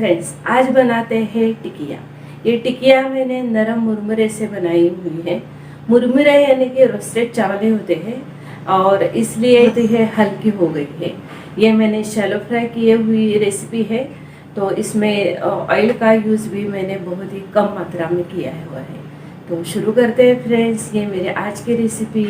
फ्रेंड्स, आज बनाते हैं टिकिया। ये टिकिया मैंने नरम मुरमुरे से बनाई हुई है। मुरमुरे यानी कि रोस्टेड चावल होते हैं और इसलिए ये हल्की हो गई है। ये मैंने शैलो फ्राई किए हुई रेसिपी है, तो इसमें ऑयल का यूज़ भी मैंने बहुत ही कम मात्रा में किया हुआ है। तो शुरू करते हैं फ्रेंड्स, ये मेरे आज की रेसिपी।